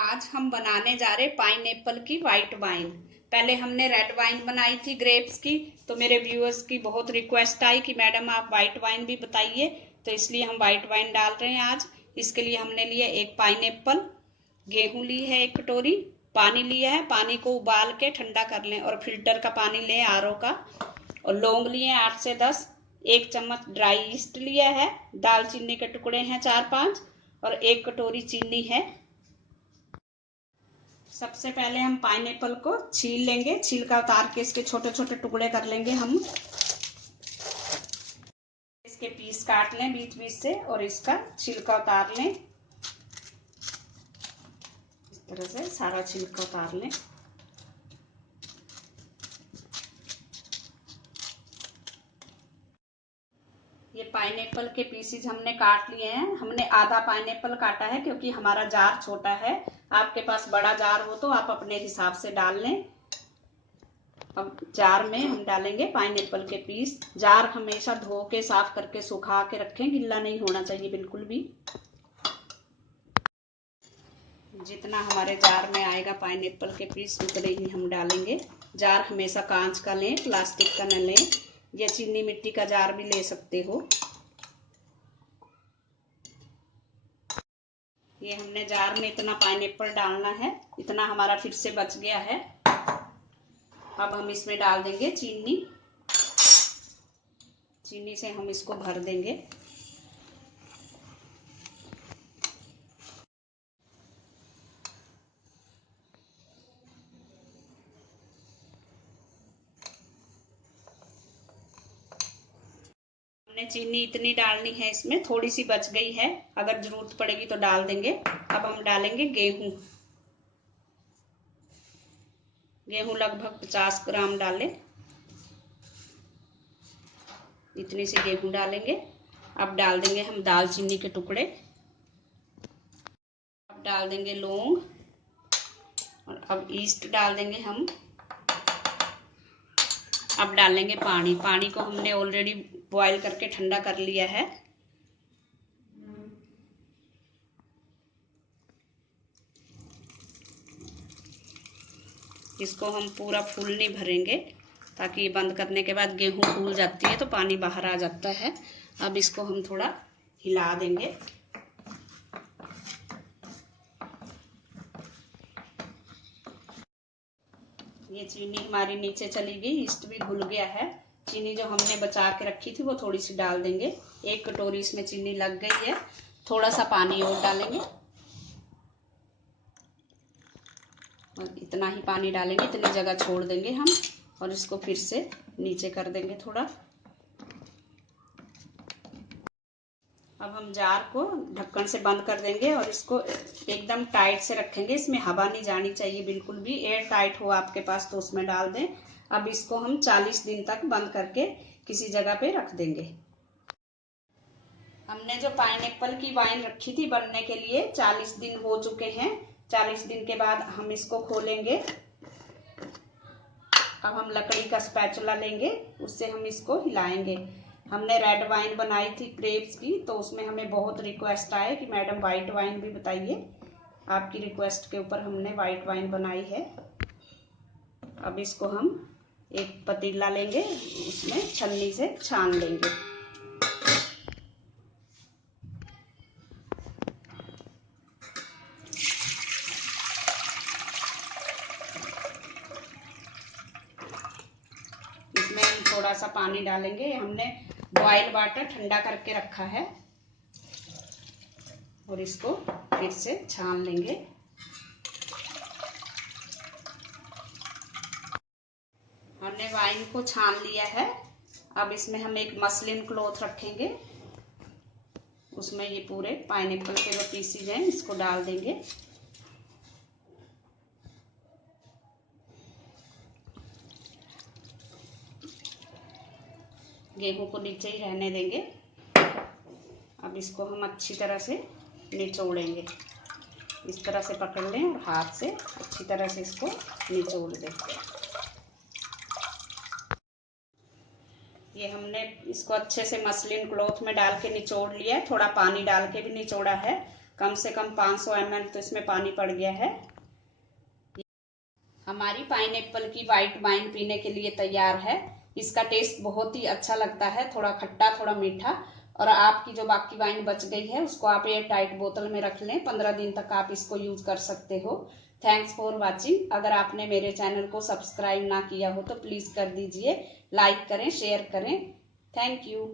आज हम बनाने जा रहे पाइनएप्पल की वाइट वाइन। पहले हमने रेड वाइन बनाई थी ग्रेप्स की, तो मेरे व्यूअर्स की बहुत रिक्वेस्ट आई कि मैडम आप वाइट वाइन भी बताइए, तो इसलिए हम वाइट वाइन डाल रहे हैं आज। इसके लिए हमने लिया एक पाइनएप्पल, गेहूं ली है 1 कटोरी, पानी लिया है, पानी को उबाल के ठंडा कर लें और फिल्टर का पानी लें आरओ का, और लौंग लिए 8 से 10, 1 चम्मच ड्राई ईस्ट लिया है, दालचीनी के टुकड़े हैं 4-5 और 1 कटोरी चीनी है। सबसे पहले हम पाइनएप्पल को छील लेंगे, छिलका उतार के इसके छोटे छोटे टुकड़े कर लेंगे हम। इसके पीस काट लें बीच बीच से और इसका छिलका उतार लें। इस तरह से सारा छिलका उतार लें। ये पाइनएप्पल के पीसीज हमने काट लिए हैं। हमने आधा पाइनएप्पल काटा है क्योंकि हमारा जार छोटा है। आपके पास बड़ा जार हो तो आप अपने हिसाब से डाल लें। अब जार में हम डालेंगे पाइनएप्पल के पीस। जार हमेशा धो के साफ करके सुखा के रखें, गिल्ला नहीं होना चाहिए बिल्कुल भी। जितना हमारे जार में आएगा पाइनएप्पल के पीस उतने ही हम डालेंगे। जार हमेशा कांच का लें, प्लास्टिक का न लें, या चीनी मिट्टी का जार भी ले सकते हो। ये हमने जार में इतना पाइनएप्पल डालना है, इतना हमारा फिर से बच गया है। अब हम इसमें डाल देंगे चीनी। चीनी से हम इसको भर देंगे। हमने चीनी इतनी डालनी है, इसमें थोड़ी सी बच गई है, अगर जरूरत पड़ेगी तो डाल देंगे। अब हम डालेंगे गेहूं। गेहूं लगभग 50 ग्राम डालें, इतनी सी गेहूं डालेंगे। अब डाल देंगे हम दालचीनी के टुकड़े। अब डाल देंगे लौंग और अब ईस्ट डाल देंगे हम। अब डालेंगे पानी। पानी को हमने ऑलरेडी बॉईल करके ठंडा कर लिया है। इसको हम पूरा फुल नहीं भरेंगे, ताकि ये बंद करने के बाद गेहूं फूल जाती है तो पानी बाहर आ जाता है। अब इसको हम थोड़ा हिला देंगे। ये चीनी हमारी नीचे चली गई, ईस्ट भी घुल गया है। चीनी जो हमने बचा के रखी थी वो थोड़ी सी डाल देंगे। 1 कटोरी इसमें चीनी लग गई है। थोड़ा सा पानी और डालेंगे और इतना ही पानी डालेंगे, इतनी जगह छोड़ देंगे हम, और इसको फिर से नीचे कर देंगे थोड़ा। अब हम जार को ढक्कन से बंद कर देंगे और इसको एकदम टाइट से रखेंगे। इसमें हवा नहीं जानी चाहिए बिल्कुल भी। एयर टाइट हो आपके पास तो उसमें डाल दें। अब इसको हम 40 दिन तक बंद करके किसी जगह पे रख देंगे। हमने जो पाइनएप्पल की वाइन रखी थी बनने के लिए, 40 दिन हो चुके हैं। 40 दिन के बाद हम इसको खोलेंगे। अब हम लकड़ी का स्पैचुला लेंगे, उससे हम इसको हिलाएंगे। हमने रेड वाइन बनाई थी ग्रेप्स की, तो उसमें हमें बहुत रिक्वेस्ट आए कि मैडम वाइट वाइन भी बताइए। आपकी रिक्वेस्ट के ऊपर हमने वाइट वाइन बनाई है। अब इसको हम एक पतीला लेंगे, उसमें छन्नी से छान लेंगे। इसमें हम थोड़ा सा पानी डालेंगे। हमने बॉयल वाटर ठंडा करके रखा है और इसको फिर से छान लेंगे। हमने वाइन को छान लिया है। अब इसमें हम एक मसलिन क्लॉथ रखेंगे, उसमें ये पूरे पाइनएप्पल के जो पीसीज हैं इसको डाल देंगे। गेहूं को नीचे ही रहने देंगे। अब इसको हम अच्छी तरह से निचोड़ेंगे। इस तरह से पकड़ लें और हाथ से अच्छी तरह से इसको निचोड़ दें। ये हमने इसको अच्छे से मसलिन क्लॉथ में डाल के निचोड़ लिया है। थोड़ा पानी डाल के भी निचोड़ा है। कम से कम 500 ml तो इसमें पानी पड़ गया है। हमारी पाइनएप्पल की वाइट वाइन पीने के लिए तैयार है। इसका टेस्ट बहुत ही अच्छा लगता है, थोड़ा खट्टा थोड़ा मीठा। और आपकी जो बाकी वाइन बच गई है उसको आप एयर टाइट बोतल में रख लें, 15 दिन तक आप इसको यूज कर सकते हो। Thanks for watching. अगर आपने मेरे चैनल को सब्सक्राइब ना किया हो तो प्लीज कर दीजिए, लाइक करें, शेयर करें। Thank you.